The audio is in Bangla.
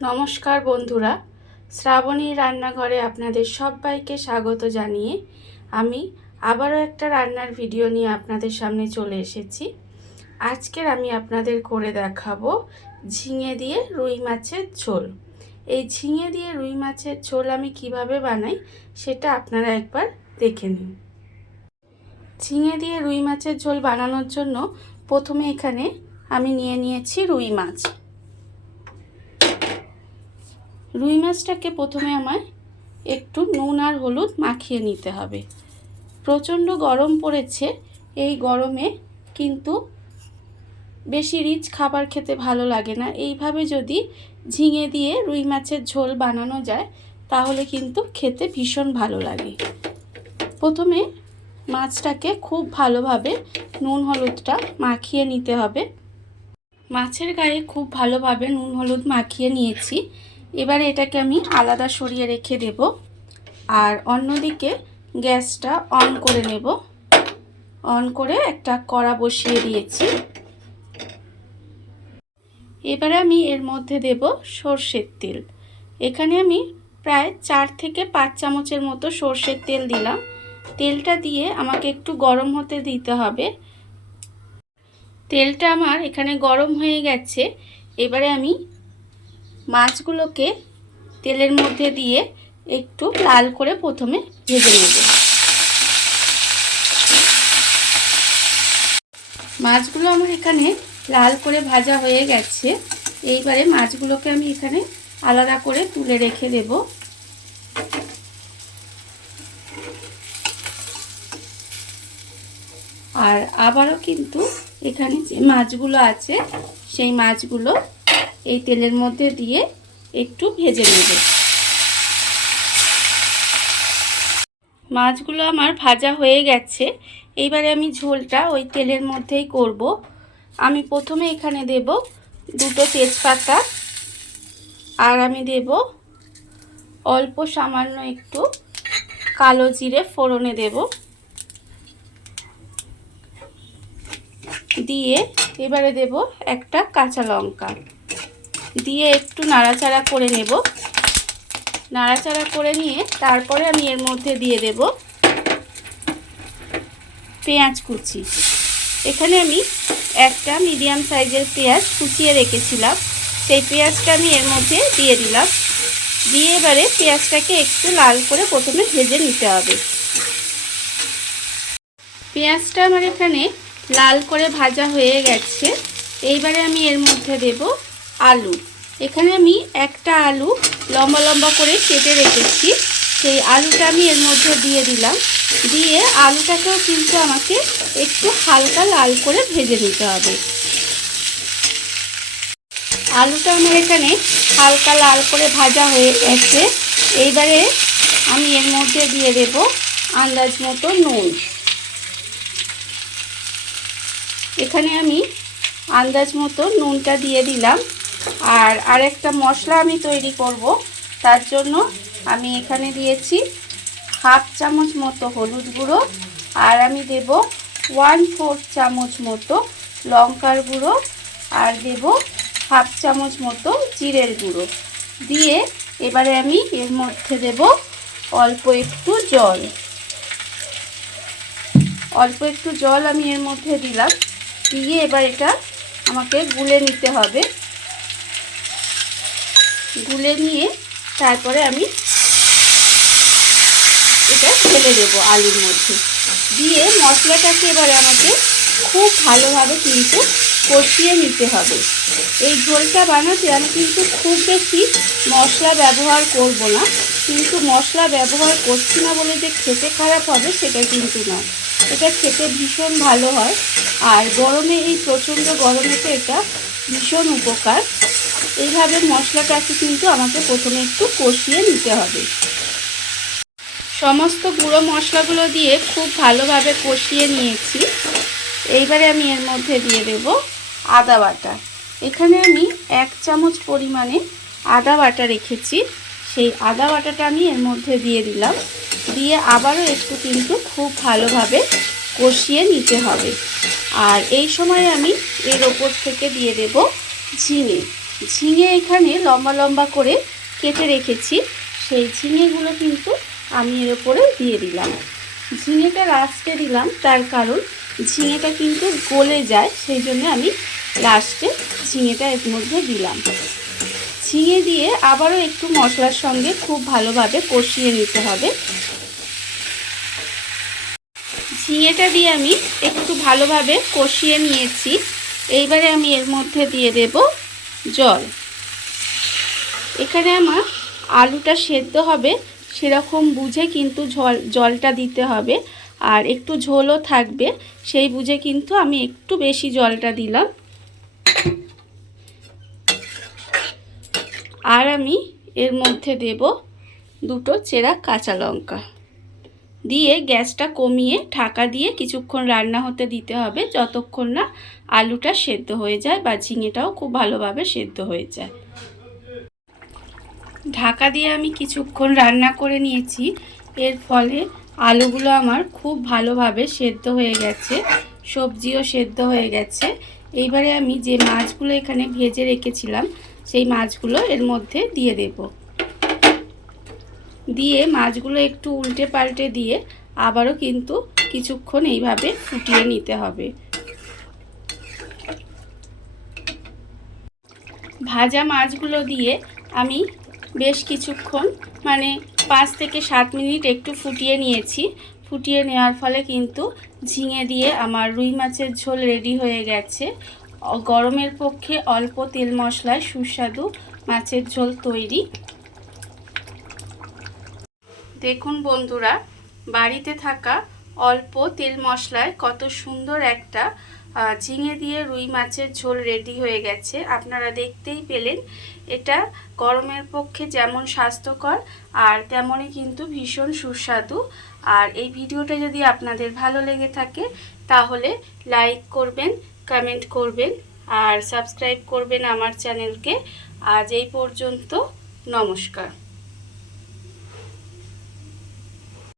নমস্কার বন্ধুরা, শ্রাবণীর রান্নাঘরে আপনাদের সবাইকে স্বাগত জানিয়ে আমি আবারও একটা রান্নার ভিডিও নিয়ে আপনাদের সামনে চলে এসেছি। আজকের আমি আপনাদের করে দেখাবো ঝিঙে দিয়ে রুই মাছের ঝোল। এই ঝিঙে দিয়ে রুই মাছের ঝোল আমি কিভাবে বানাই সেটা আপনারা একবার দেখে নিন। ঝিঙে দিয়ে রুই মাছের ঝোল বানানোর জন্য প্রথমে এখানে আমি নিয়ে নিয়েছি রুই মাছ। রুই মাছটাকে প্রথমে আমায় একটু নুন আর হলুদ মাখিয়ে নিতে হবে। প্রচণ্ড গরম পড়েছে, এই গরমে কিন্তু বেশি রিচ খাবার খেতে ভালো লাগে না। এইভাবে যদি ঝিঙে দিয়ে রুই মাছের ঝোল বানানো যায় তাহলে কিন্তু খেতে ভীষণ ভালো লাগে। প্রথমে মাছটাকে খুব ভালোভাবে নুন হলুদটা মাখিয়ে নিতে হবে। মাছের গায়ে খুব ভালোভাবে নুন হলুদ মাখিয়ে নিয়েছি। এবারে এটাকে আমি আলাদা সরিয়ে রেখে দেব আর অন্যদিকে গ্যাসটা অন করে নেব। অন করে একটা কড়া বসিয়ে দিয়েছি। এবারে আমি এর মধ্যে দেব সর্ষের তেল। এখানে আমি প্রায় 4 থেকে 5 চামচের মতো সর্ষের তেল দিলাম। তেলটা দিয়ে আমাকে একটু গরম হতে দিতে হবে। তেলটা আমার এখানে গরম হয়ে গেছে। এবারে আমি মাছগুলোকে তেলের মধ্যে দিয়ে একটু লাল করে প্রথমে ভেজে নেব। মাছগুলো আমার এখানে লাল করে ভাজা হয়ে গেছে। এইবারে মাছগুলোকে আমি এখানে আলাদা করে তুলে রেখে দেব। আর আবারও কিন্তু এখানে যে মাছগুলো আছে সেই মাছগুলো এই তেলের মধ্যে দিয়ে একটু ভেজে নেব। মাছগুলো আমার ভাজা হয়ে গেছে। এইবারে আমি ঝোলটা ওই তেলের মধ্যেই করব। আমি প্রথমে এখানে দেব 2টো তেজপাতা আর আমি দেব অল্প সামান্য একটু কালো জিরে ফোড়নে দেব। দিয়ে এবারে দেব একটা কাঁচা লঙ্কা দিয়ে একটু নাড়াচাড়া করে নেব। নাড়াচাড়া করে নিয়ে তারপরে আমি এর মধ্যে দিয়ে দেব পেঁয়াজ কুচি। এখানে আমি একটা মিডিয়াম সাইজের পেঁয়াজ কুচিয়ে রেখেছিলাম, সেই পেঁয়াজটা আমি এর মধ্যে দিয়ে দিলাম। দিয়ে এবারে পেঁয়াজটাকে একটু লাল করে প্রথমে ভেজে নিতে হবে। পেঁয়াজটা আমার এখানে লাল করে ভাজা হয়ে গেছে। এইবারে আমি এর মধ্যে দেব আলু। এখানে আমি একটা আলু লম্বা লম্বা করে কেটে রেখেছি, সেই আলুটা আমি এর মধ্যে দিয়ে দিলাম। দিয়ে আলুটাকেও কিন্তু আমাকে একটু হালকা লাল করে ভেজে নিতে হবে। আলুটা আমার এখানে হালকা লাল করে ভাজা হয়ে গেছে। এইবারে আমি এর মধ্যে দিয়ে দেব আন্দাজ মতো নুন। এখানে আমি আন্দাজ মতো নুনটা দিয়ে দিলাম। আর আরেকটা মশলা আমি তৈরি করব, তার জন্য আমি এখানে দিয়েছি 1/2 চামচ মতো হলুদ গুঁড়ো আর আমি দেব 1/4 চামচ মতো লঙ্কার গুঁড়ো আর দেব 1/2 চামচ মতো জিরের গুঁড়ো। দিয়ে এবারে আমি এর মধ্যে দেব অল্প একটু জল। অল্প একটু জল আমি এর মধ্যে দিলাম। দিয়ে এবার এটা আমাকে গুলে নিতে হবে। গুলে নিয়ে তারপরে আমি এটা ঢেলে দেবো আলুর মধ্যে। দিয়ে মশলাটাকে এবারে আমাকে খুব ভালোভাবে কিন্তু কষিয়ে নিতে হবে। এই ঝোলটা বানাতে আমি কিন্তু খুব বেশি মশলা ব্যবহার করব না, কিন্তু মশলা ব্যবহার করছি না বলে যে খেতে খারাপ হবে সেটা কিন্তু নয়। এটা খেতে ভীষণ ভালো হয়। আর গরমে, এই প্রচণ্ড গরমে তো এটা ভীষণ উপকার। এইভাবে মশলাটাকে কিন্তু আমাকে প্রথমে একটু কষিয়ে নিতে হবে। সমস্ত গুঁড়ো মশলাগুলো দিয়ে খুব ভালোভাবে কষিয়ে নিয়েছি। এইবারে আমি এর মধ্যে দিয়ে দেব আদা বাটা। এখানে আমি 1 চামচ পরিমাণে আদা বাটা রেখেছি, সেই আদা বাটাটা আমি এর মধ্যে দিয়ে দিলাম। দিয়ে আবারও একটু কিন্তু খুব ভালোভাবে কষিয়ে নিতে হবে। আর এই সময় আমি এর ওপর থেকে দিয়ে দেব ঝিঙে। ঝিঙে এখানে লম্বা লম্বা করে কেটে রেখেছি, সেই ঝিঙেগুলো কিন্তু আমি এর উপরে দিয়ে দিলাম। ঝিঙেটা লাস্টে দিলাম, তার কারণ ঝিঙেটা কিন্তু গলে যায়, সেই জন্য আমি লাস্টে ঝিঙেটা এর মধ্যে দিলাম। ঝিঙে দিয়ে আবারও একটু মশলার সঙ্গে খুব ভালোভাবে কষিয়ে নিতে হবে। ঝিঙেটা দিয়ে আমি একটু ভালোভাবে কষিয়ে নিয়েছি। এইবারে আমি এর মধ্যে দিয়ে দেব জল। এখানে আমার আলুটা সেদ্ধ হবে সেরকম বুঝে কিন্তু জলটা দিতে হবে, আর একটু ঝোলও থাকবে সেই বুঝে কিন্তু আমি একটু বেশি জলটা দিলাম। আর আমি এর মধ্যে দেব দুটো চেরা কাঁচা লঙ্কা দিয়ে গ্যাসটা কমিয়ে ঢাকা দিয়ে কিছুক্ষণ রান্না হতে দিতে হবে, যতক্ষণ না আলুটা সেদ্ধ হয়ে যায় বা ঝিঙেটাও খুব ভালোভাবে সেদ্ধ হয়ে যায়। ঢাকা দিয়ে আমি কিছুক্ষণ রান্না করে নিয়েছি, এর ফলে আলুগুলো আমার খুব ভালোভাবে সেদ্ধ হয়ে গেছে, সবজিও সেদ্ধ হয়ে গেছে। এইবারে আমি যে মাছগুলো এখানে ভেজে রেখেছিলাম সেই মাছগুলো এর মধ্যে দিয়ে দেব। দিয়ে মাছগুলো একটু উল্টে পাল্টে দিয়ে আবারও কিন্তু কিছুক্ষণ এইভাবে ফুটিয়ে নিতে হবে। ভাজা মাছগুলো দিয়ে আমি বেশ কিছুক্ষণ 5 থেকে 7 মিনিট একটু ফুটিয়ে নিয়েছি। ফুটিয়ে নেওয়ার ফলে কিন্তু ঝিঙে দিয়ে আমার রুই মাছের ঝোল রেডি হয়ে গেছে। গরমের পক্ষে অল্প তেল মশলায় সুস্বাদু মাছের ঝোল তৈরি। দেখুন বন্ধুরা, বাড়িতে থাকা অল্প তেল মশলায় কত সুন্দর একটা ঝিঙে দিয়ে রুই মাছের ঝোল রেডি হয়ে গেছে। আপনারা দেখতেই পেলেন, এটা গরমের পক্ষে যেমন স্বাস্থ্যকর আর তেমনই কিন্তু ভীষণ সুস্বাদু। আর এই ভিডিওটা যদি আপনাদের ভালো লেগে থাকে তাহলে লাইক করবেন, কমেন্ট করবেন আর সাবস্ক্রাইব করবেন আমার চ্যানেলকে। আজ এই পর্যন্ত, নমস্কার।